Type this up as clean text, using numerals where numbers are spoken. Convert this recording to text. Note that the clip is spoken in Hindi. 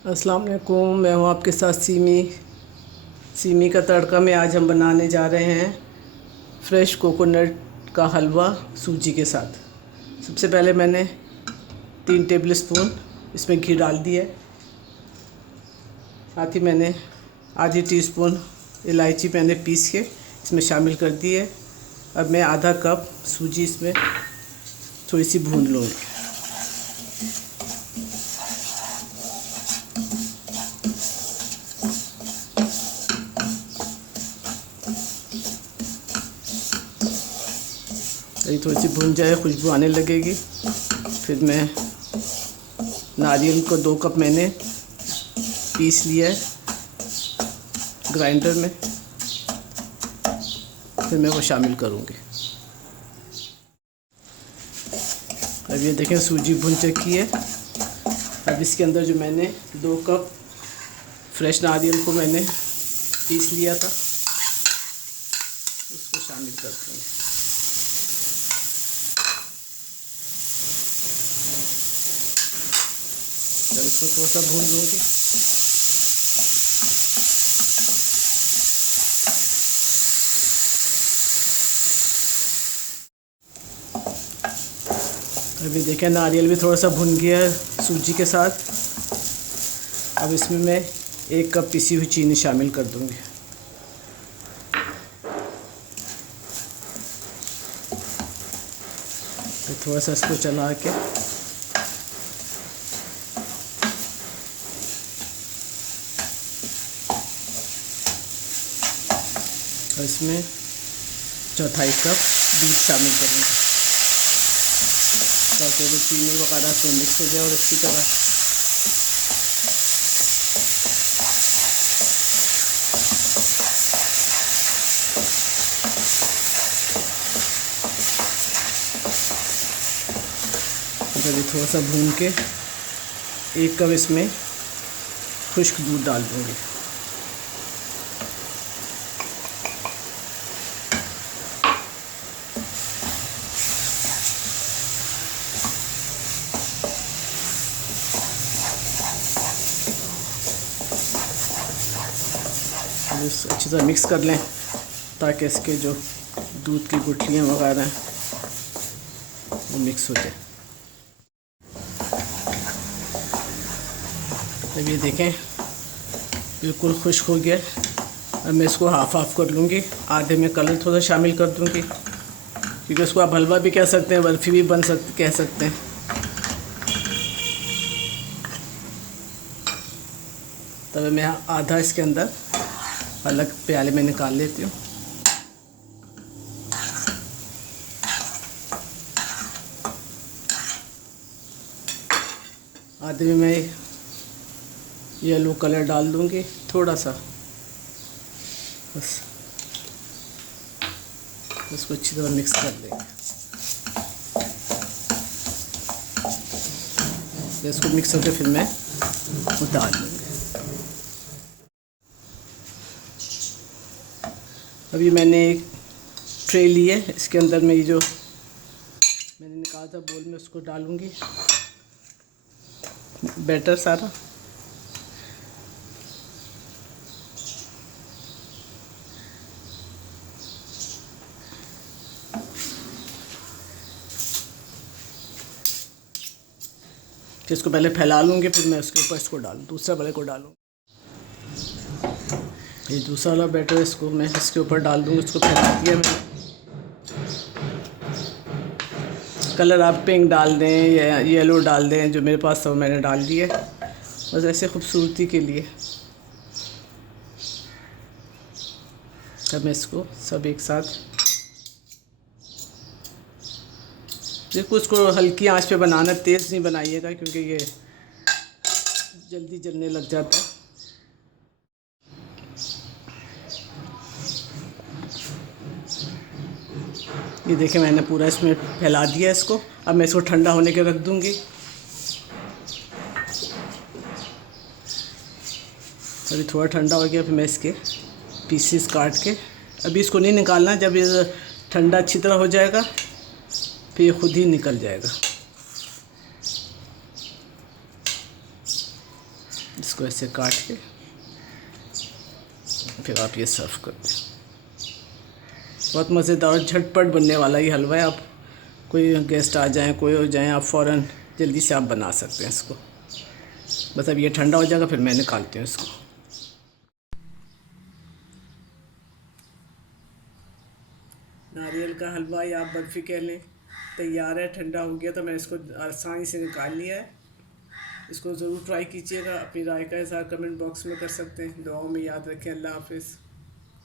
अस्सलाम वालेकुम, मैं हूँ आपके साथ सीमी का तड़का में आज हम बनाने जा रहे हैं फ्रेश कोकोनट का हलवा सूजी के साथ। सबसे पहले मैंने 3 टेबल स्पून इसमें घी डाल दिया है। साथ ही मैंने आधी टीस्पून इलायची मैंने पीस के इसमें शामिल कर दी है। अब मैं आधा कप सूजी इसमें थोड़ी सी भून लूँगी। ये थोड़ी सी भुन जाए, खुशबू आने लगेगी। फिर मैं नारियल को 2 कप मैंने पीस लिया है ग्राइंडर में, फिर मैं वो शामिल करूँगी। अब ये देखें सूजी भुन चुकी है। अब इसके अंदर जो मैंने 2 कप फ्रेश नारियल को मैंने पीस लिया था उसको शामिल करते हैं। जब इसको थोड़ा सा भून लूँगी। अभी देखें नारियल भी थोड़ा सा भुन गया है सूजी के साथ। अब इसमें मैं 1 कप पिसी हुई चीनी शामिल कर दूँगी। तो थोड़ा सा इसको चला के इसमें 1/4 कप दूध शामिल करूँगी ताकि वो चीनी वगैरह से मिक्स हो जाए और अच्छी तरह। अभी थोड़ा सा भून के 1 कप इसमें खुश्क दूध डाल दूँगी। अच्छी तरह मिक्स कर लें ताकि इसके जो दूध की गुठलियाँ वगैरह हैं वो मिक्स हो जाए। अब ये देखें बिल्कुल खुश्क हो गया। अब मैं इसको हाफ़ कर लूँगी। आधे में कलर थोड़ा शामिल कर दूँगी क्योंकि इसको आप हलवा भी कह सकते हैं, बर्फ़ी भी कह सकते हैं। तब मैं आधा इसके अंदर अलग प्याले में निकाल लेती हूँ। आधे में मैं येलो कलर डाल दूँगी थोड़ा सा, बस इसको अच्छी तरह मिक्स कर लेंगे। इसको मिक्स करके फिर मैं उतार दूँगी। अभी मैंने एक ट्रे ली है, इसके अंदर मैं ये जो मैंने निकाला था बोल में उसको डालूँगी बैटर सारा। इसको पहले फैला लूँगी, फिर मैं उसके ऊपर इसको डालूँ, दूसरा वाले को डालूँ। ये दूसरा वाला बैटर इसको मैं इसके ऊपर डाल दूँगी। इसको फैला दिया मैंने। कलर आप पिंक डाल दें या येलो डाल दें, जो मेरे पास सब मैंने डाल दिए, बस ऐसे खूबसूरती के लिए। अब मैं इसको सब एक साथ देखो, इसको हल्की आंच पे बनाना, तेज़ नहीं बनाइएगा क्योंकि ये जल्दी जलने लग जाता है। ये देखें मैंने पूरा इसमें फैला दिया इसको। अब मैं इसको ठंडा होने के रख दूँगी। अभी थोड़ा ठंडा हो गया, फिर मैं इसके पीसेस काट के, अभी इसको नहीं निकालना, जब ये ठंडा अच्छी तरह हो जाएगा फिर ये खुद ही निकल जाएगा। इसको ऐसे काट के फिर आप ये सर्व कर दें। बहुत मज़ेदार झटपट बनने वाला ये हलवा है। आप कोई गेस्ट आ जाएं, कोई हो जाएं, आप फ़ौरन जल्दी से आप बना सकते हैं इसको। बस अब ये ठंडा हो जाएगा, फिर मैं निकालती हूँ इसको। नारियल का हलवा या आप बर्फ़ी कह लें, तैयार है। ठंडा हो गया तो मैं इसको आसानी से निकाल लिया है। इसको ज़रूर ट्राई कीजिएगा। अपनी राय का इज़हार कमेंट बॉक्स में कर सकते हैं। दुआओं में याद रखें। अल्लाह हाफ़िज़।